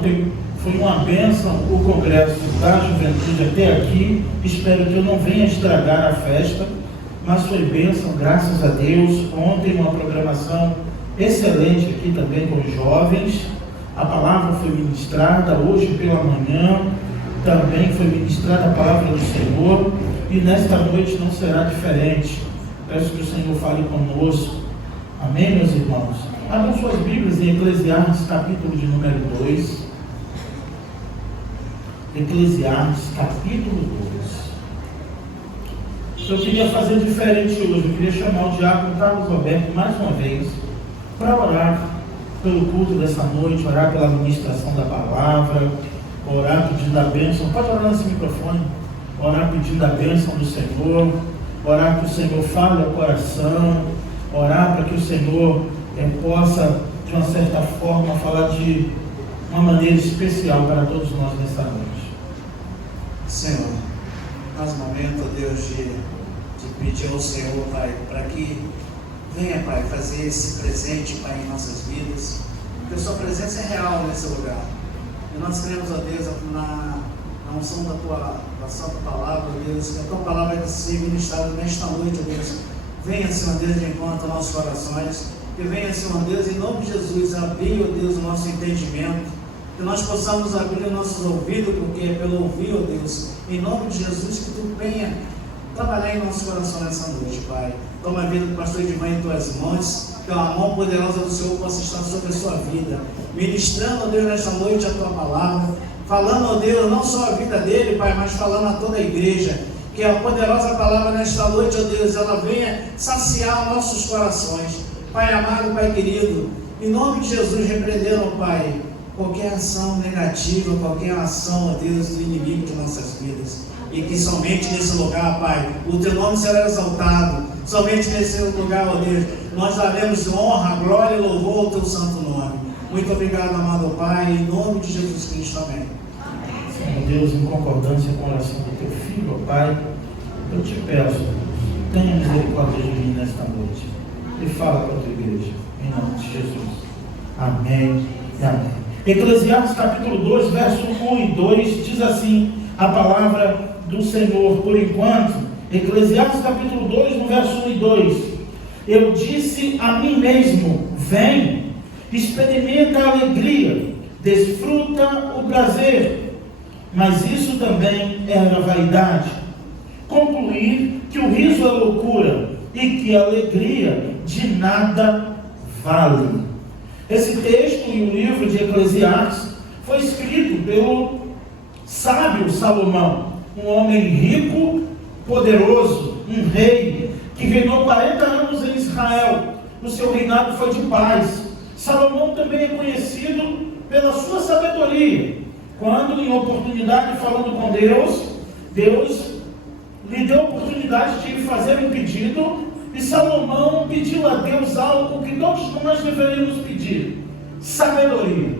Foi uma bênção o congresso da juventude até aqui. Espero que eu não venha estragar a festa, mas foi bênção, graças a Deus. Ontem uma programação excelente aqui também com os jovens. A palavra foi ministrada, hoje pela manhã também foi ministrada a palavra do Senhor, e nesta noite não será diferente. Peço que o Senhor fale conosco. Amém, meus irmãos? Abram suas Bíblias em Eclesiastes, capítulo de número 2. Eclesiastes, capítulo 2. Eu queria fazer diferente hoje. Eu queria chamar o diácono Carlos Roberto mais uma vez para orar pelo culto dessa noite, orar pela ministração da palavra, orar pedindo a bênção. Pode orar nesse microfone. Orar pedindo a bênção do Senhor, orar que o Senhor fale ao coração, orar para que o Senhor possa, de uma certa forma, falar de uma maneira especial para todos nós nessa noite. Senhor, nós momento, Deus, de pedir ao Senhor, Pai, para que venha, Pai, fazer esse presente, Pai, em nossas vidas, porque a Sua presença é real nesse lugar. E nós queremos, ó Deus, na unção da Santa Palavra, ó Deus, que a Tua Palavra vai ser ministrada nesta noite, ó Deus. Venha, Senhor Deus, de encontro aos nossos corações, que venha, Senhor Deus, em nome de Jesus, abrir, ó Deus, o nosso entendimento, que nós possamos abrir os nossos ouvidos, porque é pelo ouvir, ó Deus, em nome de Jesus, que Tu venha trabalhar em nosso coração nessa noite, Pai. Toma a vida do pastor Edmar em Tuas mãos, que a mão poderosa do Senhor possa estar sobre a sua vida, ministrando, ó Deus, nesta noite a Tua palavra, falando, ó Deus, não só a vida dele, Pai, mas falando a toda a igreja, que a poderosa palavra nesta noite, ó Deus, ela venha saciar nossos corações. Pai amado, Pai querido, em nome de Jesus, repreendendo, Pai, qualquer ação negativa, qualquer ação, ó Deus, do inimigo de nossas vidas, e que somente nesse lugar, Pai, o Teu nome será exaltado, somente nesse lugar, ó Deus, nós daremos honra, glória e louvor ao Teu santo nome. Muito obrigado, amado Pai, em nome de Jesus Cristo, amém. Senhor Deus, em concordância com a oração do Teu Filho, ó Pai, eu te peço, tenha misericórdia de mim nesta noite, e fala com a Tua igreja, em nome de Jesus. Amém e amém. Eclesiastes capítulo 2, verso 1 e 2, diz assim a palavra do Senhor, por enquanto. Eclesiastes capítulo 2, no verso 1 e 2. Eu disse a mim mesmo, vem, experimenta a alegria, desfruta o prazer. Mas isso também era vaidade. Concluir que o riso é loucura e que a alegria de nada vale. Esse texto e o livro de Eclesiastes foi escrito pelo sábio Salomão, um homem rico, poderoso, um rei que reinou 40 anos em Israel. O seu reinado foi de paz. Salomão também é conhecido pela sua sabedoria. Quando, em oportunidade, falando com Deus, Deus lhe deu a oportunidade de fazer um pedido, e Salomão pediu a Deus algo que todos nós deveríamos pedir: sabedoria.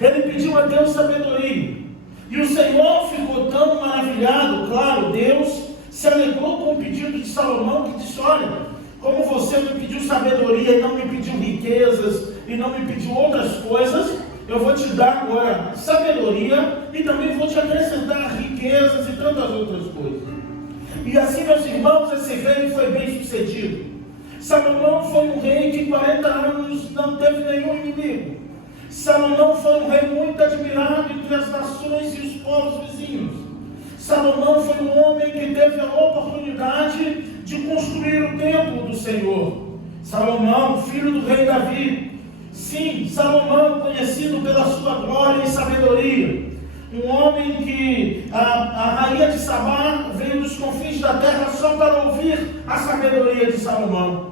Ele pediu a Deus sabedoria, e o Senhor ficou tão maravilhado. Claro, Deus se alegrou com o pedido de Salomão, que disse: olha, como você me pediu sabedoria e não me pediu riquezas e não me pediu outras coisas, eu vou te dar agora sabedoria e também vou te acrescentar riquezas e tantas outras coisas. E assim, meus irmãos, esse rei foi bem sucedido. Salomão foi um rei que 40 anos não teve nenhum inimigo. Salomão foi um rei muito admirado entre as nações e os povos vizinhos. Salomão foi um homem que teve a oportunidade de construir o templo do Senhor. Salomão, filho do rei Davi. Sim, Salomão, conhecido pela sua glória e sabedoria. Um homem que a rainha de Sabá veio dos confins da terra só para ouvir a sabedoria de Salomão.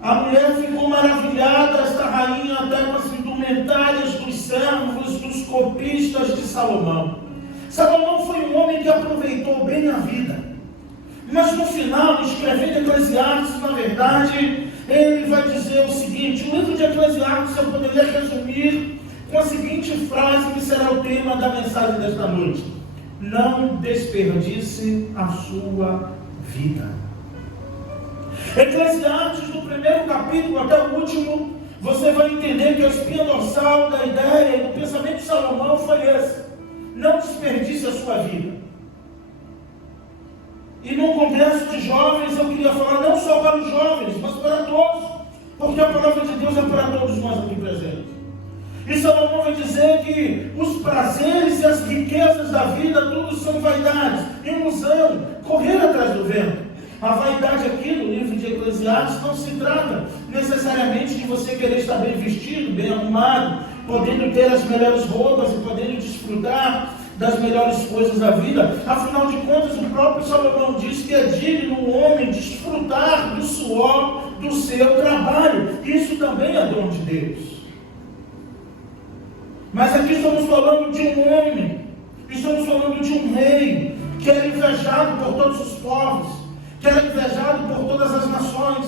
A mulher ficou maravilhada, esta rainha, até com as indumentárias dos servos, dos copistas de Salomão. Salomão foi um homem que aproveitou bem a vida. Mas no final, escrevendo Eclesiastes, na verdade, ele vai dizer o seguinte: o livro de Eclesiastes eu poderia resumir com a seguinte frase, que será o tema da mensagem desta noite: não desperdice a sua vida. Eclesiastes, do primeiro capítulo até o último, você vai entender que a espinha dorsal da ideia e do pensamento de Salomão foi esse: não desperdice a sua vida. E no congresso de jovens eu queria falar não só para os jovens, mas para todos, porque a palavra de Deus é para todos nós aqui presentes. E Salomão vai dizer que os prazeres e as riquezas da vida, tudo são vaidades, ilusão, correr atrás do vento. A vaidade aqui no livro de Eclesiastes não se trata necessariamente de você querer estar bem vestido, bem arrumado, podendo ter as melhores roupas e podendo desfrutar das melhores coisas da vida. Afinal de contas, o próprio Salomão diz que é digno o homem desfrutar do suor do seu trabalho. Isso também é dom de Deus. Mas aqui estamos falando de um homem, estamos falando de um rei, que era invejado por todos os povos, que era invejado por todas as nações.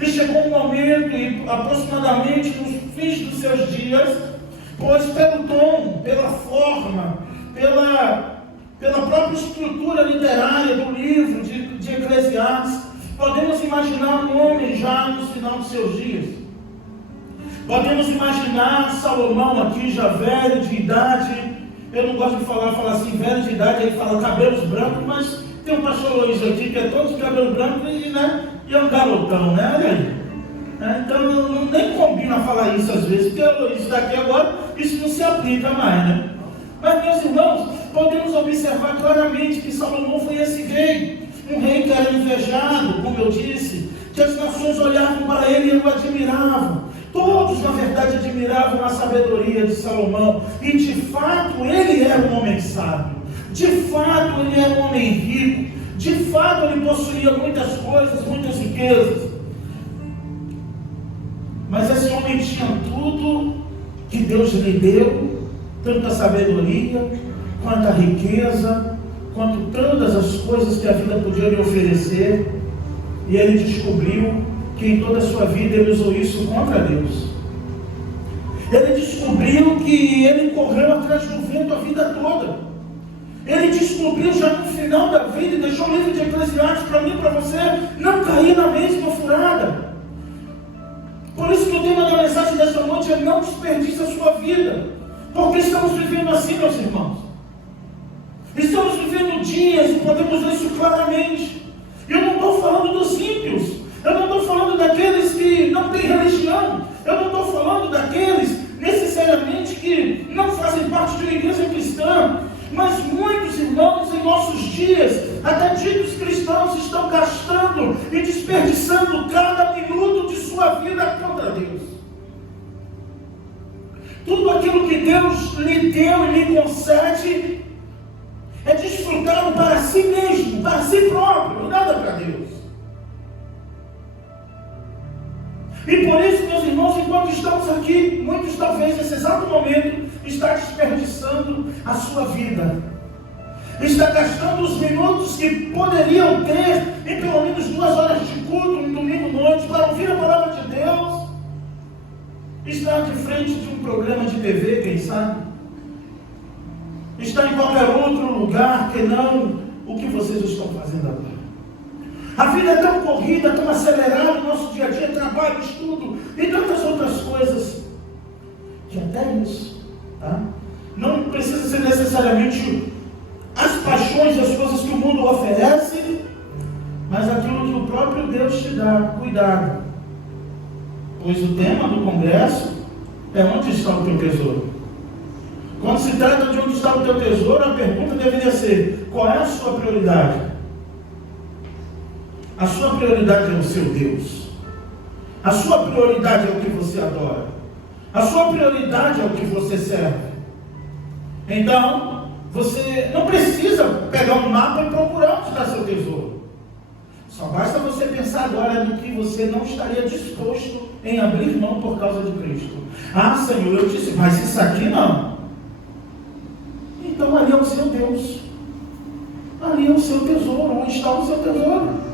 E chegou um momento, e aproximadamente nos fins dos seus dias, pois pelo tom, pela forma, pela própria estrutura literária do livro de Eclesiastes, podemos imaginar um homem já no final dos seus dias. Podemos imaginar Salomão aqui já velho de idade. Eu não gosto de falar assim, velho de idade, aí fala cabelos brancos, mas tem um pastor Luiz aqui que é todo de cabelo branco e é um garotão, né? Olha aí. Então nem combina falar isso às vezes, porque o Luiz está aqui agora, isso não se aplica mais, né? Mas, meus irmãos, podemos observar claramente que Salomão foi esse rei, um rei que era invejado, como eu disse, que as nações olhavam para ele e o admiravam. Todos, na verdade, admiravam a sabedoria de Salomão. E, de fato, ele era um homem sábio. De fato, ele era um homem rico. De fato, ele possuía muitas coisas, muitas riquezas. Mas esse homem tinha tudo que Deus lhe deu, tanto a sabedoria, quanto a riqueza, quanto todas as coisas que a vida podia lhe oferecer. E ele descobriu que em toda a sua vida ele usou isso contra Deus. Ele descobriu que ele correu atrás do vento a vida toda. Ele descobriu já no final da vida, e deixou o livro de Eclesiastes para mim e para você não cair na mesma furada. Por isso que o tema da mensagem desta noite é: não desperdice a sua vida. Porque estamos vivendo assim, meus irmãos. Estamos vivendo dias, e podemos ver isso claramente. Eu não estou falando dos ímpios. Eu não estou falando daqueles que não têm religião. Eu não estou falando daqueles necessariamente que não fazem parte de uma igreja cristã. Mas muitos irmãos em nossos dias, até ditos cristãos, estão gastando e desperdiçando cada minuto de sua vida contra Deus. Tudo aquilo que Deus lhe deu e lhe concede é desfrutado para si mesmo, para si próprio, e nada para Deus. E por isso, meus irmãos, enquanto estamos aqui, muitos talvez nesse exato momento está desperdiçando a sua vida. Está gastando os minutos que poderiam ter em pelo menos 2 horas de culto, um domingo noite, para ouvir a palavra de Deus. Está de frente de um programa de TV, quem sabe? Está em qualquer outro lugar que não o que vocês estão fazendo agora. A vida é tão corrida, tão acelerada, o nosso dia a dia, trabalho, estudo e tantas outras coisas, que até isso, tá? Não precisa ser necessariamente as paixões e as coisas que o mundo oferece, mas aquilo que o próprio Deus te dá. Cuidado, pois o tema do congresso é: onde está o teu tesouro? Quando se trata de onde está o teu tesouro, a pergunta deveria ser: qual é a sua prioridade? A sua prioridade é o seu Deus. A sua prioridade é o que você adora. A sua prioridade é o que você serve. Então, você não precisa pegar um mapa e procurar onde está seu tesouro. Só basta você pensar agora no que você não estaria disposto em abrir mão por causa de Cristo. Ah, Senhor, eu disse, mas isso aqui não. Então ali é o seu Deus. Ali é o seu tesouro. Onde está o seu tesouro?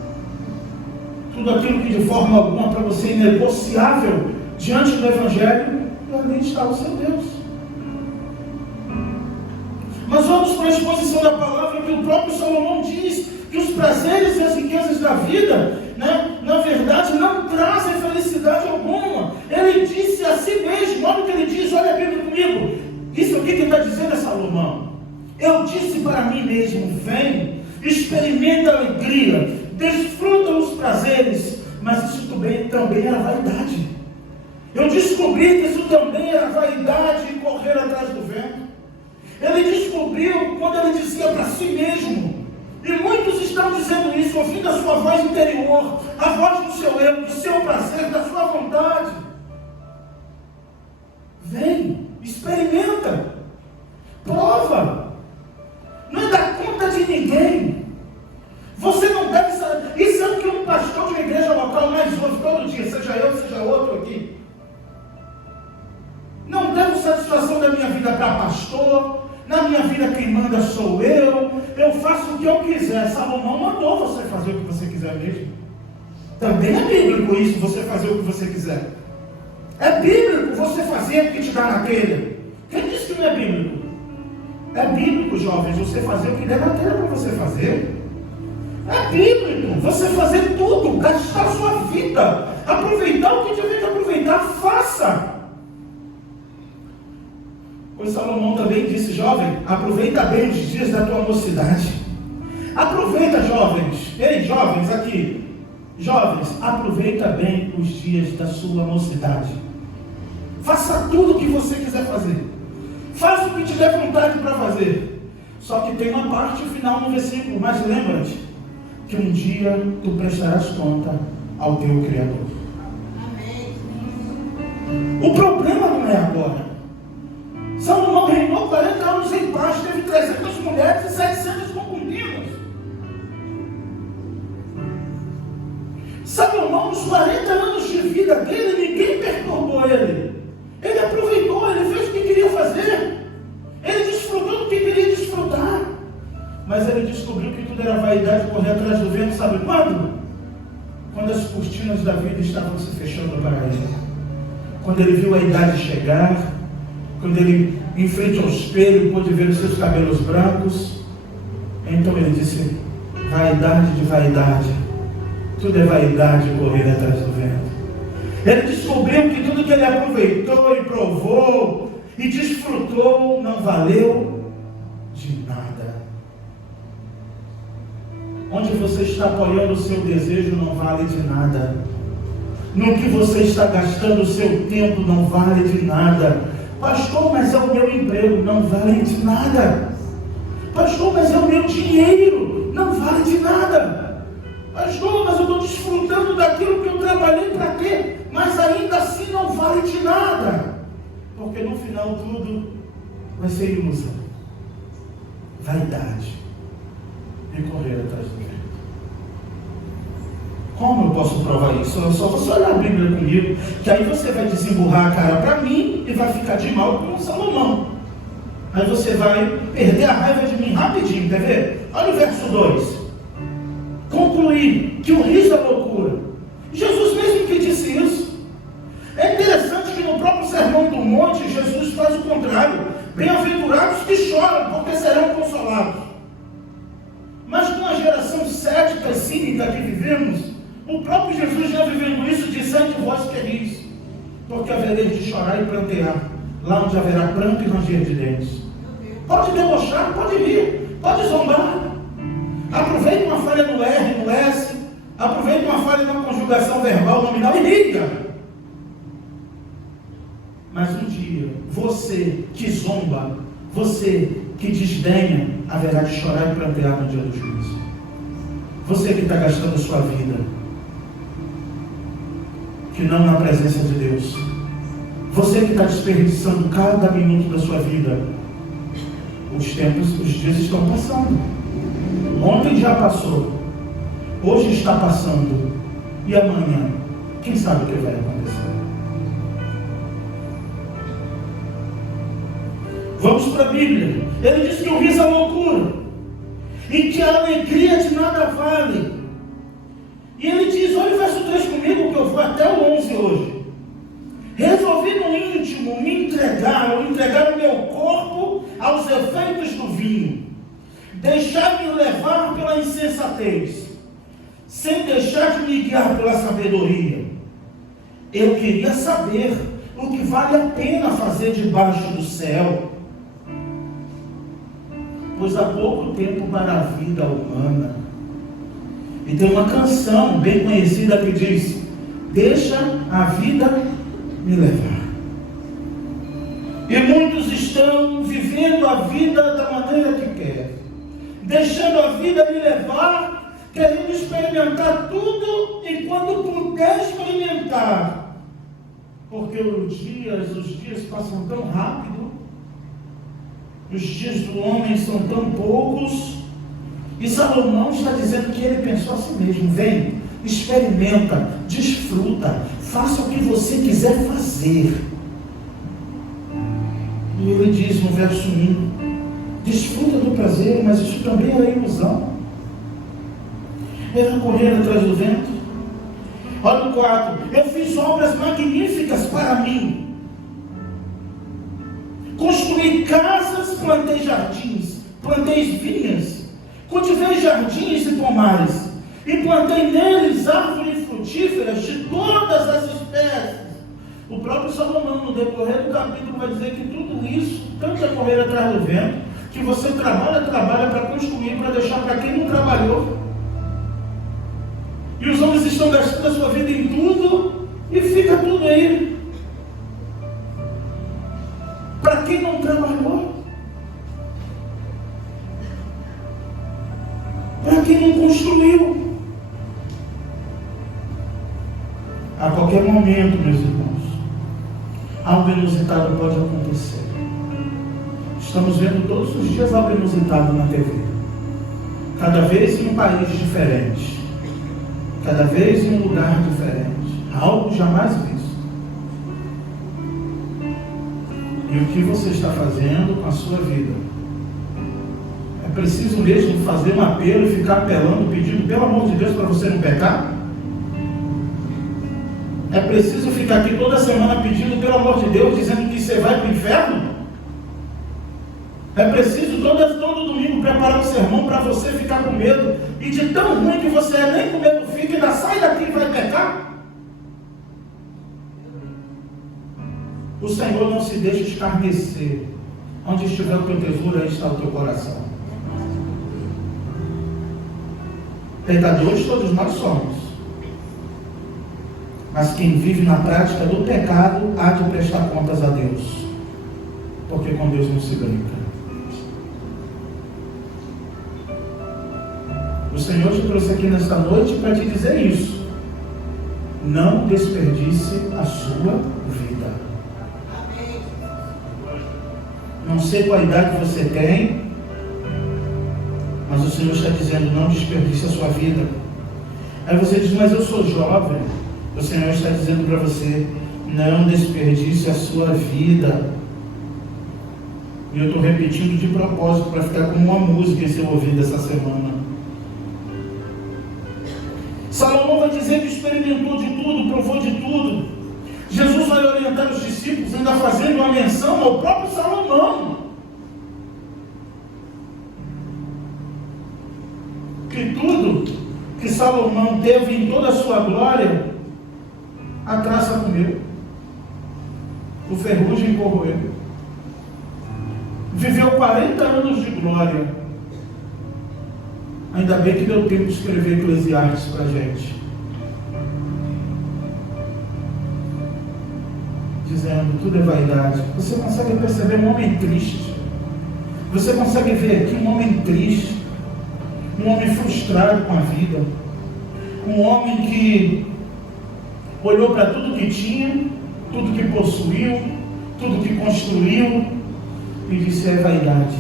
Tudo aquilo que de forma alguma para você é inegociável diante do Evangelho, ali está o seu Deus. Mas vamos para a exposição da palavra, que o próprio Salomão diz que os prazeres e as riquezas da vida, né, na verdade não trazem felicidade alguma. Ele disse Salomão. Eu disse para mim mesmo: vem, experimenta a alegria, desfruta os prazeres. Mas isso também era vaidade. Eu descobri que isso também era vaidade e correr atrás do vento. Ele descobriu quando ele dizia para si mesmo, e muitos estão dizendo isso, ouvindo a sua voz interior, a voz do seu eu, do seu prazer, da sua vontade. Vem, experimenta, prova, não é dar conta de ninguém. Você não deve saber, isso é o que um pastor de uma igreja local mais ouve todo dia, seja eu, seja outro aqui. Não devo satisfação da minha vida para pastor, na minha vida quem manda sou eu faço o que eu quiser. Salomão mandou você fazer o que você quiser mesmo. Também é bíblico isso, você fazer o que você quiser. É bíblico você fazer o que te dá na telha. Quem disse que não é bíblico? É bíblico, jovens, você fazer o que der na telha para você fazer. É bíblico você fazer tudo, gastar a sua vida, aproveitar o que tiver que aproveitar, faça. Pois Salomão também disse: jovem, aproveita bem os dias da tua mocidade. Aproveita, jovens. Ei, jovens aqui. Jovens, aproveita bem os dias da sua mocidade. Faça tudo o que você quiser fazer. Faça o que te der vontade para fazer. Só que tem uma parte final no versículo. Mas lembra-te que um dia tu prestarás conta ao teu Criador. Amém. O problema não é agora. Salomão reinou 40 anos em paz, teve 300 mulheres e 700 concubinas. Salomão, nos 40 anos de vida dele, ninguém perturbou ele. Ele aproveitou, ele fez o que queria fazer. Ele desfrutou do que queria desfrutar. Mas ele descobriu que tudo era vaidade, correr atrás do vento, sabe quando? Quando as cortinas da vida estavam se fechando para ele. Quando ele viu a idade chegar, quando ele, em frente ao espelho, pôde ver os seus cabelos brancos, então ele disse: vaidade de vaidade, tudo é vaidade correr atrás do vento. Ele descobriu que tudo que ele aproveitou e provou e desfrutou não valeu de nada. Onde você está apoiando o seu desejo não vale de nada. No que você está gastando o seu tempo não vale de nada. Pastor, mas é o meu emprego, não vale de nada. Pastor, mas é o meu dinheiro, não vale de nada. Pastor, mas eu estou desfrutando daquilo que eu trabalhei para ter, mas ainda assim não vale de nada. Porque no final tudo vai ser ilusão, vaidade e correr atrás do vento. Como eu posso provar isso? Só você olhar a Bíblia comigo, que aí você vai desemburrar a cara para mim e vai ficar de mal com o Salomão. Aí você vai perder a raiva de mim rapidinho, quer ver? Olha o verso 2. Concluir que o riso é loucura. Jesus mesmo que disse isso. É interessante que no próprio Sermão do Monte, Jesus faz o contrário. Bem-aventurados que choram, porque serão consolados. Mas com a geração cética e cínica que vivemos, o próprio Jesus já vivendo isso, dizendo vós queris, porque havereis de chorar e prantear, lá onde haverá pranto e ranger de dentes. Pode debochar, pode rir, pode zombar. Aproveite uma falha no R, no S, aproveite uma falha na conjugação verbal, nominal e riga. Mas um dia, você que zomba, você que desdenha, haverá de chorar e prantear no dia do juízo. Você que está gastando sua vida, que não na presença de Deus. Você que está desperdiçando cada minuto da sua vida. Os dias estão passando. Ontem já passou. Hoje está passando. E amanhã, quem sabe o que vai acontecer? Vamos para a Bíblia. Ele diz que o riso é loucura. E que a alegria de nada vale. E ele diz, olha o verso 3 comigo, que eu vou até o 11 hoje. Resolvi no íntimo me entregar, ou entregar o meu corpo aos efeitos do vinho. Deixar-me levar pela insensatez, sem deixar de me guiar pela sabedoria. Eu queria saber o que vale a pena fazer debaixo do céu. pois há pouco tempo para a vida humana. E tem uma canção bem conhecida que diz: deixa a vida me levar. E muitos estão vivendo a vida da maneira que querem, deixando a vida me levar, querendo experimentar tudo enquanto puder experimentar, porque os dias passam tão rápido, os dias do homem são tão poucos. E Salomão está dizendo que ele pensou a si mesmo: vem, experimenta, desfruta, faça o que você quiser fazer. E ele diz no verso 1: desfruta do prazer, mas isso também era ilusão, era correr atrás do vento. Olha o 4: eu fiz obras magníficas para mim, construí casas, plantei jardins, plantei vinhas, cultivei jardins e pomares, e plantei neles árvores frutíferas de todas as espécies. O próprio Salomão, no decorrer do capítulo, vai dizer que tudo isso, tanto é correr atrás do vento, que você trabalha para construir, para deixar para quem não trabalhou. E os homens estão gastando a sua vida em tudo, e fica tudo aí para quem não trabalhou, para quem não construiu. A qualquer momento, meus irmãos, algo inusitado pode acontecer. Estamos vendo todos os dias algo inusitado na TV, cada vez em um país diferente, cada vez em um lugar diferente, algo jamais visto. E o que você está fazendo com a sua vida? É preciso mesmo fazer um apelo e ficar apelando, pedindo pelo amor de Deus para você não pecar? É preciso ficar aqui toda semana pedindo pelo amor de Deus, dizendo que você vai para o inferno? É preciso todo domingo preparar um sermão para você ficar com medo, e de tão ruim que você é, nem com medo fica, ainda sai daqui e vai pecar? O Senhor não se deixa escarnecer. Onde estiver o teu tesouro, aí está o teu coração. Pecadores todos nós somos, mas quem vive na prática do pecado há de prestar contas a Deus, porque com Deus não se brinca. O Senhor te trouxe aqui nesta noite para te dizer isso: não desperdice a sua vida. Não sei qual idade você tem, mas o Senhor está dizendo: não desperdice a sua vida. Aí você diz: mas eu sou jovem. O Senhor está dizendo para você: não desperdice a sua vida. E eu estou repetindo de propósito para ficar como uma música em seu ouvido essa semana. Salomão vai dizer que experimentou de tudo, provou de tudo. Jesus vai orientar os discípulos, ainda fazendo uma menção ao próprio Salomão, que tudo que Salomão teve em toda a sua glória, a traça comeu, o ferrugem corroeu. Viveu 40 anos de glória. Ainda bem que deu tempo de escrever Eclesiastes para a gente, dizendo: tudo é vaidade. Você consegue perceber um homem triste? Você consegue ver aqui um homem triste, um homem frustrado com a vida, um homem que olhou para tudo que tinha, tudo que possuiu, tudo que construiu, e disse: é vaidade,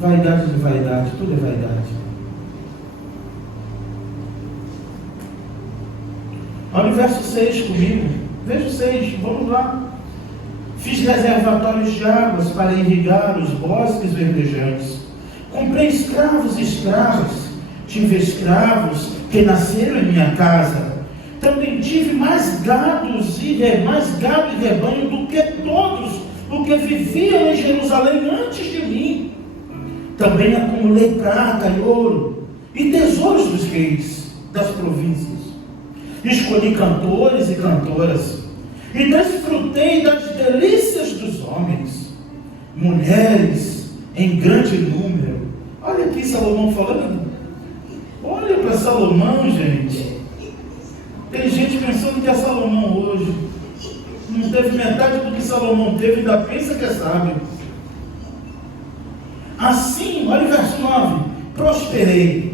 vaidade de vaidade, tudo é vaidade. Olha o verso 6 comigo, veja o 6, vamos lá. Fiz reservatórios de águas para irrigar os bosques verdejantes, comprei escravos e escravas, tive escravos que nasceram em minha casa, também tive mais gado e rebanho do que todos o que viviam em Jerusalém antes de mim. Também acumulei prata e ouro e tesouros dos reis das províncias. Escolhi cantores e cantoras e desfrutei das delícias dos homens, mulheres em grande número. Olha aqui Salomão falando. Olha para Salomão, gente. Tem gente pensando que é Salomão hoje. Não teve metade do que Salomão teve, ainda pensa que é sábio. Assim, olha o verso 9: prosperei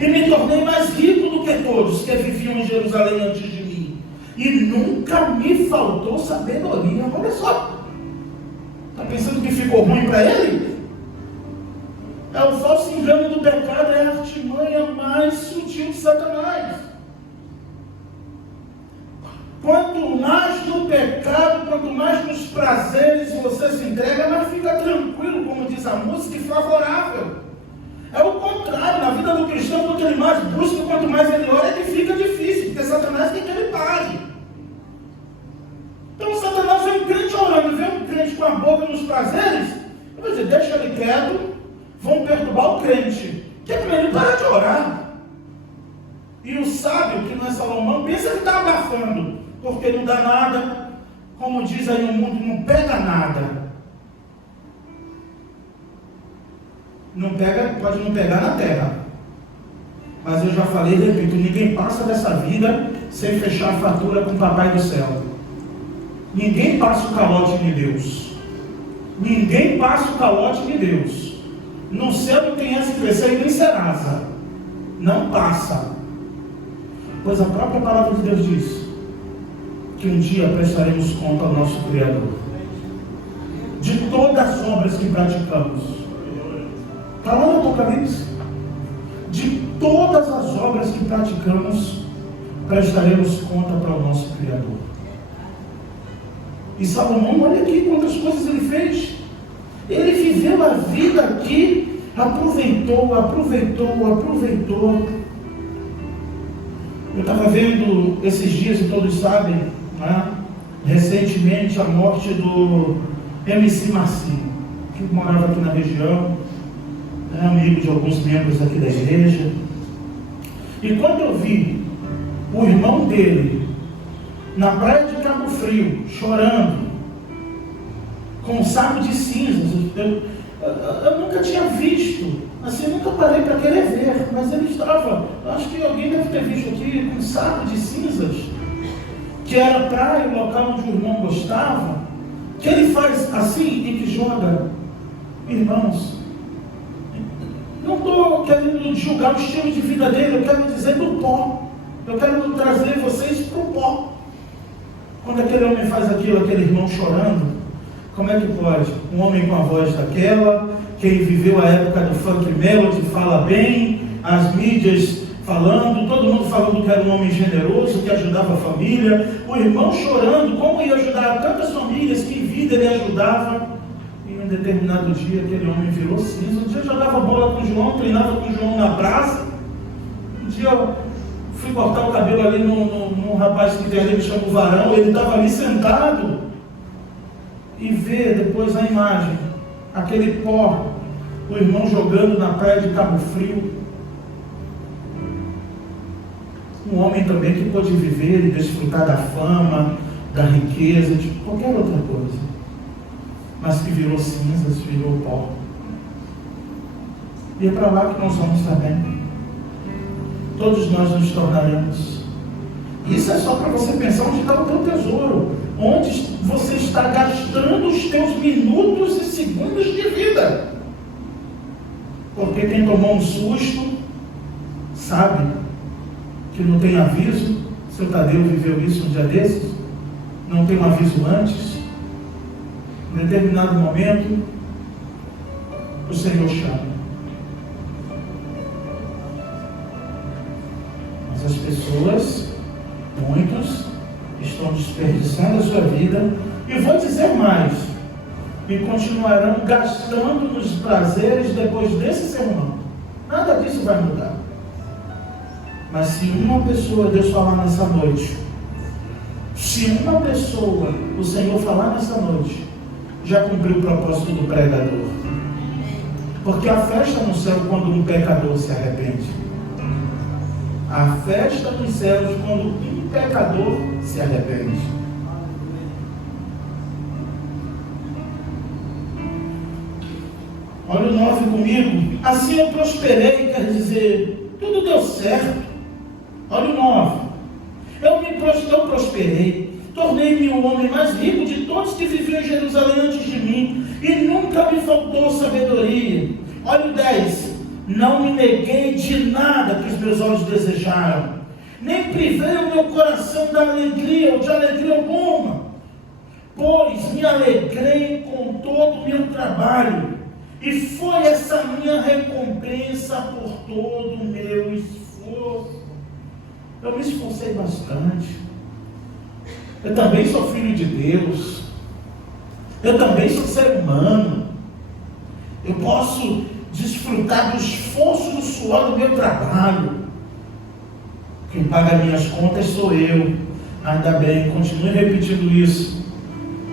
e me tornei mais rico do que todos que viviam em Jerusalém antes de mim, e nunca me faltou sabedoria. Olha só, está pensando que ficou ruim para ele? É o falso engano do pecado, é a artimanha mais sutil de Satanás. Quanto mais no pecado, quanto mais nos prazeres você se entrega, mais fica tranquilo, como diz a música, e favorável. É o contrário, na vida do cristão, quanto ele mais busca, quanto mais ele ora, é que fica difícil, porque Satanás quer que ele pare. Então Satanás vê um crente orando, vê um crente com a boca nos prazeres, eu vou dizer, deixa ele quieto, vão perturbar o crente, que é para ele parar de orar. E o sábio, que não é Salomão, pensa que está abafando, porque não dá nada, como diz aí o mundo, não pega nada. Não pega, pode não pegar na terra. Mas eu já falei e repito, ninguém passa dessa vida sem fechar a fatura com o Papai do Céu. Ninguém passa o calote de Deus. Ninguém passa o calote de Deus. No céu não tem essa expressão e nem Serasa. Não passa. Pois a própria palavra de Deus diz que um dia prestaremos conta ao nosso Criador de todas as obras que praticamos. Está lá no Apocalipse. De todas as obras que praticamos, prestaremos conta para o nosso Criador. E Salomão, olha aqui quantas coisas ele fez. Ele viveu a vida aqui, aproveitou. Eu estava vendo esses dias, e todos sabem, né, recentemente, a morte do MC Marcinho, que morava aqui na região, amigo de alguns membros aqui da igreja. E quando eu vi o irmão dele na praia de Cabo Frio, chorando, com um saco de cinzas, eu nunca tinha visto, assim, eu nunca parei para querer ver, mas ele estava, acho que alguém deve ter visto aqui, com um saco de cinzas, que era a praia, o local onde o irmão gostava, que ele faz assim e que joga. Irmãos, não estou querendo julgar o estilo de vida dele, eu quero dizer do pó. Eu quero trazer vocês para o pó. Quando aquele homem faz aquilo, aquele irmão chorando, como é que pode? Um homem com a voz daquela, quem viveu a época do funk melody, fala bem, as mídias falando, todo mundo falando que era um homem generoso, que ajudava a família, o irmão chorando, como ia ajudar tantas famílias, que vida ele ajudava. Em um determinado dia, aquele homem virou cinza. Um dia eu jogava bola com o João, treinava com o João na praça. Um dia eu fui cortar o cabelo ali num rapaz que tem ali, que chama o Varão, ele estava ali sentado, e vê depois a imagem, aquele pó, o irmão jogando na praia de Cabo Frio. Um homem também que pôde viver e desfrutar da fama, da riqueza, de qualquer outra coisa, mas que virou cinzas, virou pó. E é para lá que nós vamos também. Todos nós nos tornaremos. Isso é só para você pensar onde está o teu tesouro, onde você está gastando os teus minutos e segundos de vida. Porque quem tomou um susto sabe que não tem aviso. Seu Tadeu viveu isso um dia desses, não tem um aviso antes. Em determinado momento, o Senhor chama. Mas as pessoas, muitos, estão desperdiçando a sua vida, e vou dizer mais, e continuarão gastando nos prazeres depois desse sermão. Nada disso vai mudar. Mas se uma pessoa, Deus falar nessa noite, se uma pessoa, o Senhor falar nessa noite, já cumpriu o propósito do pregador. Porque a festa no céu quando um pecador se arrepende. A festa nos céus quando um pecador se arrepende. Olha o 9 comigo. Assim eu prosperei, quer dizer, tudo deu certo. Olha o 9. Eu prosperei, tornei-me o homem mais rico de todos que viviam em Jerusalém antes de mim, e nunca me faltou sabedoria. Olha o 10. Não me neguei de nada que os meus olhos desejaram, nem privei o meu coração da alegria, ou de alegria alguma, pois me alegrei com todo o meu trabalho, e foi essa minha recompensa por todo o meu esforço. Eu me esforcei bastante. Eu também sou filho de Deus. Eu também sou ser humano. Eu posso desfrutar do esforço, do suor do meu trabalho. Quem paga minhas contas sou eu. Ainda bem, continue repetindo isso.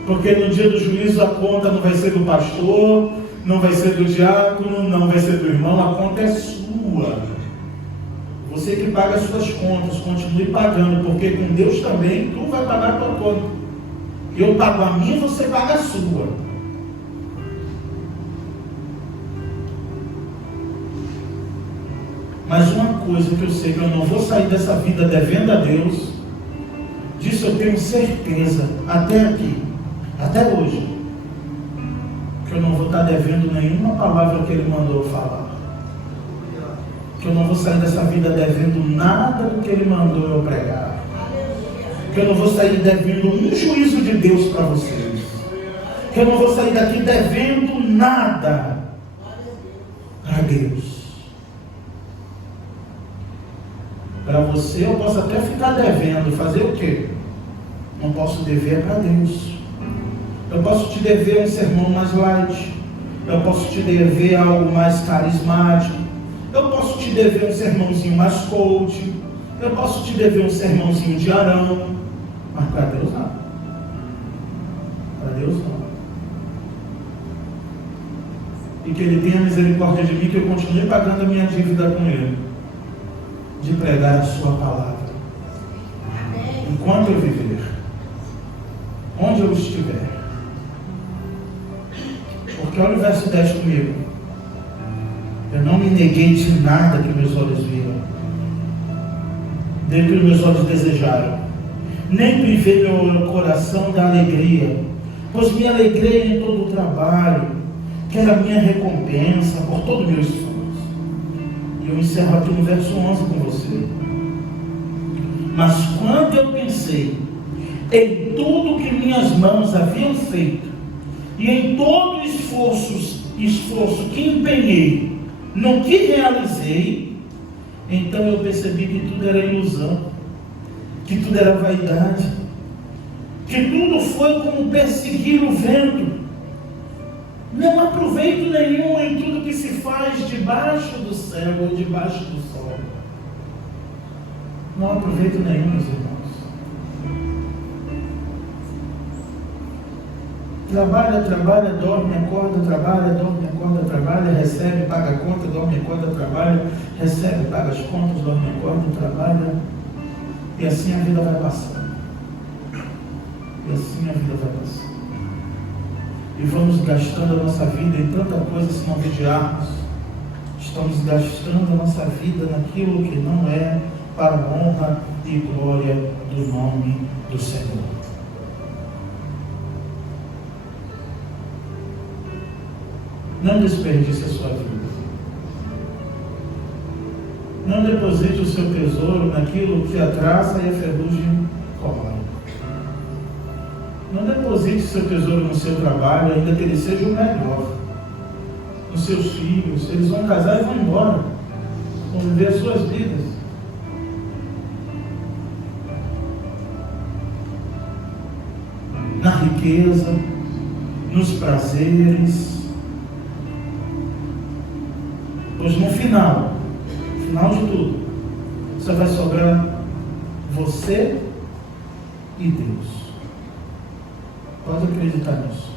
Porque no dia do juízo a conta não vai ser do pastor, não vai ser do diácono, não vai ser do irmão, a conta é sua. Você que paga as suas contas, continue pagando, porque com Deus também tu vai pagar a tua conta. Eu pago a minha, você paga a sua. Mas uma coisa que eu sei, que eu não vou sair dessa vida devendo a Deus, disso eu tenho certeza, até aqui, até hoje, que eu não vou estar devendo nenhuma palavra que Ele mandou falar. Que eu não vou sair dessa vida devendo nada do que Ele mandou eu pregar. Que eu não vou sair devendo um juízo de Deus para vocês. Que eu não vou sair daqui devendo nada a Deus. Para você eu posso até ficar devendo. Fazer o quê? Não posso dever para Deus. Eu posso te dever um sermão mais light. Eu posso te dever algo mais carismático. Eu posso te dever um sermãozinho mais coach. Eu posso te dever um sermãozinho de Arão. Mas para Deus não. Para Deus não. E que Ele tenha misericórdia de mim, que eu continue pagando a minha dívida com Ele, de pregar a sua palavra. Enquanto eu viver, onde eu estiver. Porque olha o verso 10 comigo. Eu não me neguei de nada que meus olhos viram, nem que meus olhos desejaram, nem privei meu coração da alegria, pois me alegrei em todo o trabalho, que era a minha recompensa por todo o meu esforço. E eu encerro aqui no verso 11 com você. Mas quando eu pensei em tudo que minhas mãos haviam feito, e em todo o esforço que empenhei, no que realizei, então eu percebi que tudo era ilusão, que tudo era vaidade, que tudo foi como perseguir o vento. Não há proveito nenhum em tudo que se faz debaixo do céu ou debaixo do sol. Não há proveito nenhum, meus irmãos. Trabalha, dorme, acorda, trabalha, dorme, acorda, trabalha, recebe, paga a conta, dorme, acorda, trabalha, recebe, paga as contas, dorme, acorda, trabalha. E assim a vida vai passando. E assim a vida vai passando. E vamos gastando a nossa vida em tanta coisa se não vigiarmos. Estamos gastando a nossa vida naquilo que não é para a honra e glória do nome do Senhor. Não desperdice a sua vida. Não deposite o seu tesouro naquilo que a traça e a ferrugem corroem. Não deposite o seu tesouro no seu trabalho, ainda que ele seja o melhor. Nos seus filhos, eles vão casar e vão embora. Vão viver as suas vidas. Na riqueza, nos prazeres. Pois no final de tudo, só vai sobrar você e Deus. Pode acreditar nisso.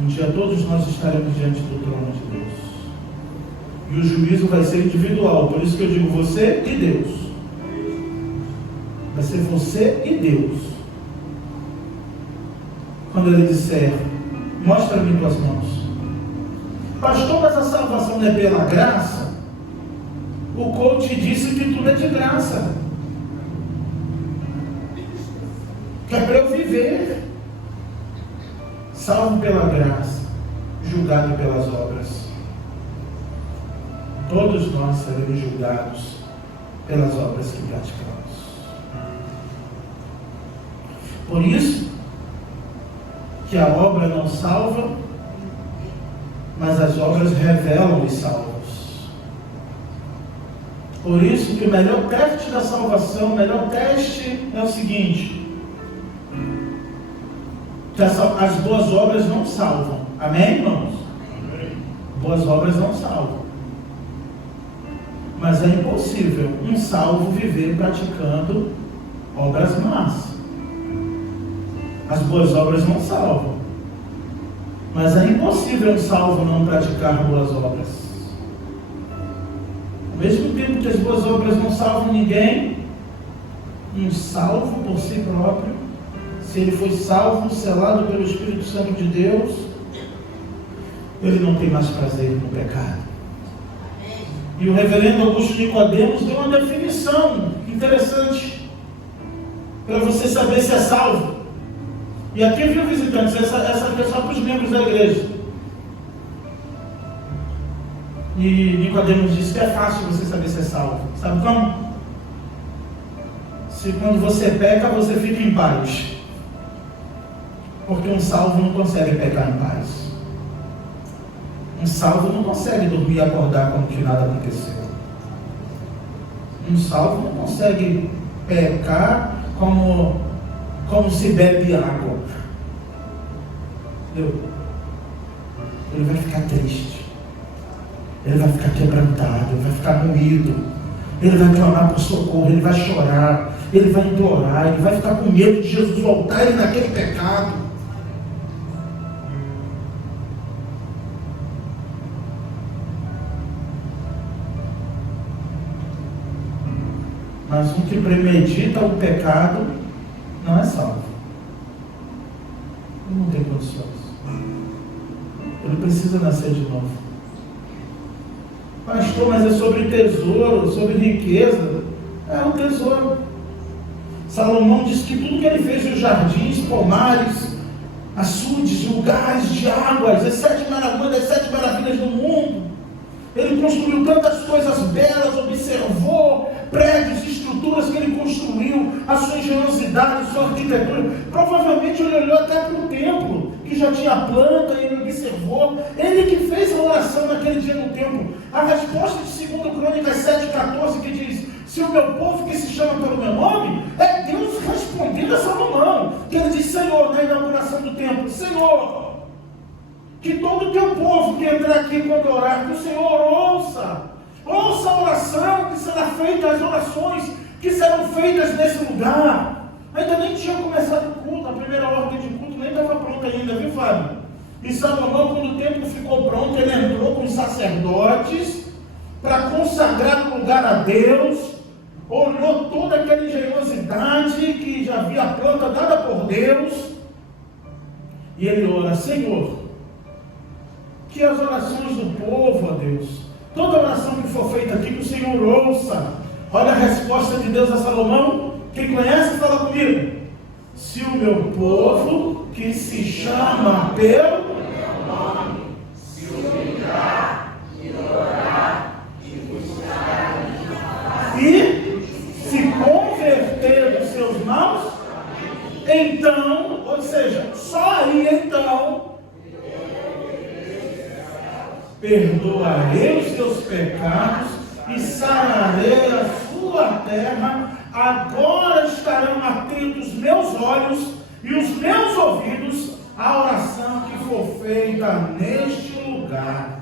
Um dia todos nós estaremos diante do trono de Deus. E o juízo vai ser individual. Por isso que eu digo você e Deus. Vai ser você e Deus. Quando Ele disser, mostra-me tuas mãos. Pastor, mas a salvação não é pela graça? O coach disse que tudo é de graça. Que é para eu viver. Salvo pela graça, julgado pelas obras. Todos nós seremos julgados pelas obras que praticamos. Por isso que a obra não salva, mas as obras revelam os salvos. Por isso que o melhor teste da salvação, o melhor teste é o seguinte: que as boas obras não salvam. Amém, irmãos? Amém. Boas obras não salvam. Mas é impossível um salvo viver praticando obras más. As boas obras não salvam. Mas é impossível um salvo não praticar boas obras. Ao mesmo tempo que as boas obras não salvam ninguém, um salvo por si próprio, se ele foi salvo, selado pelo Espírito Santo de Deus, ele não tem mais prazer no pecado. E o reverendo Augusto Nicodemos deu uma definição interessante para você saber se é salvo. E aqui, viu, visitantes, essa aqui é só para os membros da igreja. E Nicodemos disse que é fácil você saber se é salvo. Sabe como? Se quando você peca, você fica em paz. Porque um salvo não consegue pecar em paz. Um salvo não consegue dormir e acordar como que nada aconteceu. Um salvo não consegue pecar como se bebe água. Entendeu? Ele vai ficar triste. Ele vai ficar quebrantado. Ele vai ficar moído. Ele vai clamar por socorro. Ele vai chorar. Ele vai implorar. Ele vai ficar com medo de Jesus voltar ele naquele pecado. Mas um que premedita o pecado não é salvo. Ele não tem condições. Ele precisa nascer de novo. Pastor, mas é sobre tesouro, sobre riqueza. É um tesouro. Salomão disse que tudo que ele fez nos jardins, pomares, açudes, lugares de águas, as 7 maravilhas do mundo. Ele construiu tantas coisas belas, observou prédios, estruturas que ele construiu, a sua engenhosidade, a sua arquitetura. Provavelmente ele olhou até para o templo, que já tinha planta, e ele observou. Ele que fez a oração naquele dia no templo. A resposta de 2 Crônicas 7,14, que diz: se o meu povo que se chama pelo meu nome, é Deus respondendo a Salomão. Que ele diz: Senhor, na inauguração do templo, Senhor, que todo o teu povo que entrar aqui quando orar, que o Senhor ouça a oração que será feita, as orações que serão feitas nesse lugar. Ainda nem tinha começado o culto, a primeira ordem de culto nem estava pronta ainda, viu, Fábio? E Salomão, quando o templo ficou pronto, ele entrou com os sacerdotes para consagrar o lugar a Deus, olhou toda aquela engenhosidade que já havia pronta, dada por Deus, e ele ora: Senhor, que as orações do povo, ó Deus, toda oração que for feita aqui, que o Senhor ouça. Olha a resposta de Deus a Salomão. Quem conhece, fala comigo. Se o meu povo, que se chama pelo meu nome, se humilhar e orar e buscar a minha face, e se converter dos seus maus, então, ou seja, só aí então, perdoarei os teus pecados e sararei a sua terra. Agora estarão atentos meus olhos e os meus ouvidos à oração que for feita neste lugar.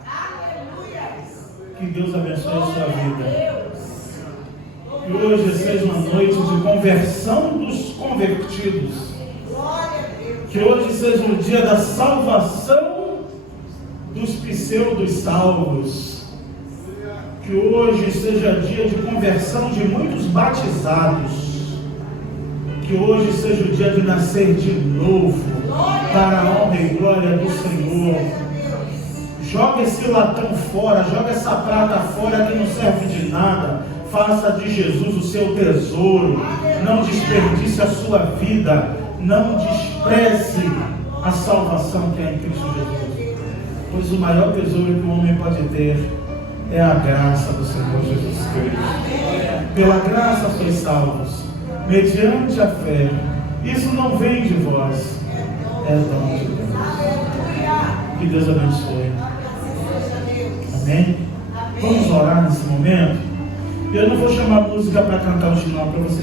Que Deus abençoe a sua vida. Que hoje seja uma noite de conversão dos convertidos. Que hoje seja o dia da salvação dos pseudos salvos. Que hoje seja dia de conversão de muitos batizados. Que hoje seja o dia de nascer de novo, para a honra e glória do Senhor. Joga esse latão fora, joga essa prata fora que não serve de nada. Faça de Jesus o seu tesouro. Não desperdice a sua vida. Não despreze a salvação que é em Cristo Jesus. Pois o maior tesouro que o homem pode ter é a graça do Senhor Jesus Cristo. Pela graça sois salvos, mediante a fé. Isso não vem de vós, é dom de Deus. Que Deus abençoe. Amém? Vamos orar nesse momento. Eu não vou chamar a música para cantar o final para vocês.